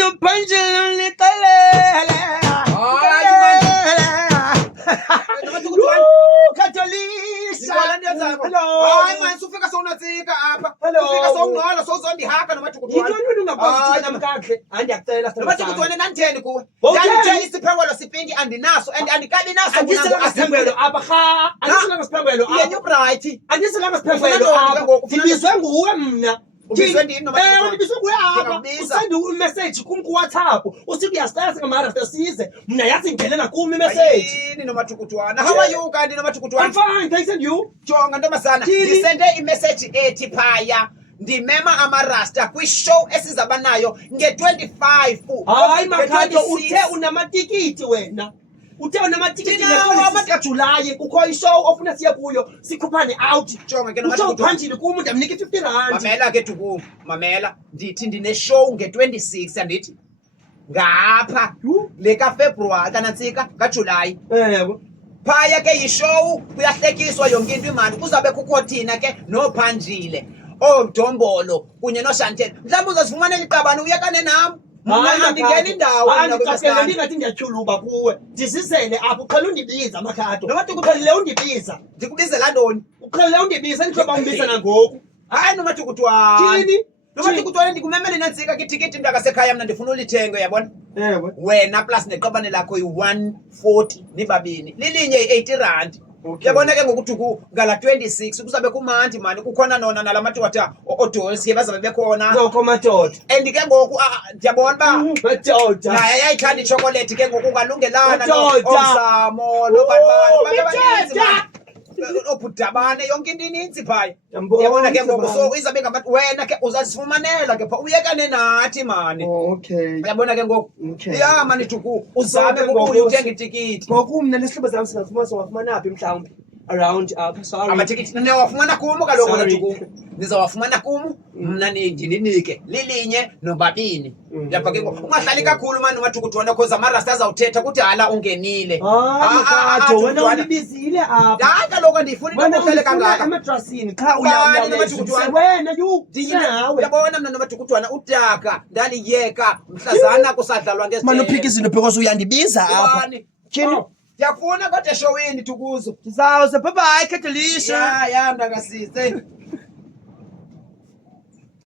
to Panjali Kale. Katolisa. Hello. Hayi manje ufika sowunatsika apha. Ufika sowungqola sowuzondihaka nomathukutwana. Yintoni ungaphathi namkahle? Andiyacela sithando. Nomathukutwana nanitheni kuwe? Ndanditheni isiphengwelo sipinki andinaso and andikabi naso Andiselanga siphengwelo apha rha. Andiselanga siphengwelo apha. Yena ubright. Andiselanga siphengwelo apha. Ndibizwe nguwe mna. Ubizwe ndini nomathukutwana? Ndibizwe nguwe apha. Usende umessage kum kuWhatsApp. Usithi uyasitaya singamarafter size. Mna yazi ingelela kum imessage. Yini nomathukutwana? How are you kanti nomathukutwana? I'm fine, thanks and you. Jonga ntombazana, ndisende imessage ethi phaya. Ndimema amarasta kwishow esizaba nayo nge-25. Hayi Makhado, uthe unamatikiti wena. Uthe unamatikiti kaJulayi kukho ishow ofuna siye kuyo sikhuphane out. Jonga ke nomathukutwana. nomathukutwana. Uphanjile kum ndamnika i-R50. Mamela ke Tuku, mamela. Ndithi ndine-show nge-26 andithi. Ngapha le kaFebruary kanantsika kaJulayi. Ewe. Phaya ke yishow kuyahlekiswa yonke into imali. Kuzabe kukho thina ke noPhanjile. Dombolo kunye noShantele. Mhlawumbe uzozifumanela iqabane uyekane nam. Mna andingena indawo mina ndicacele ndingathi ndiyatyhuluba kuwe. Ndizisele apho uqhele undibiza Makhado. Uqhelile undibiza. Ndikubizela ntoni? Uqhelile undibiza ndihloba umbiza nangoku. Hayi nomathukutwana. Thini? Nomathukutwana ndikumemele nantsika ke itikiti mntakasekhaya mna ndifuna ulithenga uyabona. Ewe. Wena plus neqabane lakho yi-140 nibabini. Lilinye yi-80 rand. Yabona ke ngokuthi ngala 26 kuzabe kumanti mani kukhona nona nalamatota odolls ke bazabe bekhona. Ngokho madoda. And ke ngoku ndiyabona ba madoda. naye yayithanda ichocolate ke ngoku ngalungelana Madoda. noSamo nobantu obudabane yonke into ininzi phaya. Yabona ke ngoku so izabe ngabantu wena ke uzazifumanela ke pha uyekane nathi mani. Okay. Yabona ke ngoku ya mani Tuku uzame ngoku ukuthenga itikiti. Ngoku mna nesihlobo sami singafumana phi mhlawumbi around apha sorry. Amatikiti niyawafumana kumu kaloku na Tuku. Nizawafumana kumu mna ndinike lilinye nobabini. Lapha ke ngoku ungahlali kakhulu mani nomathukutwana cause amarasta azawuthetha ukuthi hala ungenile. Makhado wena undibizile apha. Hayi kaloku andifuni ukuhlele kangaka. Ematrasini qha wena nawe. Yabona mna nomathukutwana udaka ndaliyeka mhlazana kusadlalwa ngezithe. Manje uphika izinto because uyandibiza apha. Tyhini ndiyafuna kodwa eshowini Tukuzo. Ndizawuze bye bye Katolisa. Ya mntakasise.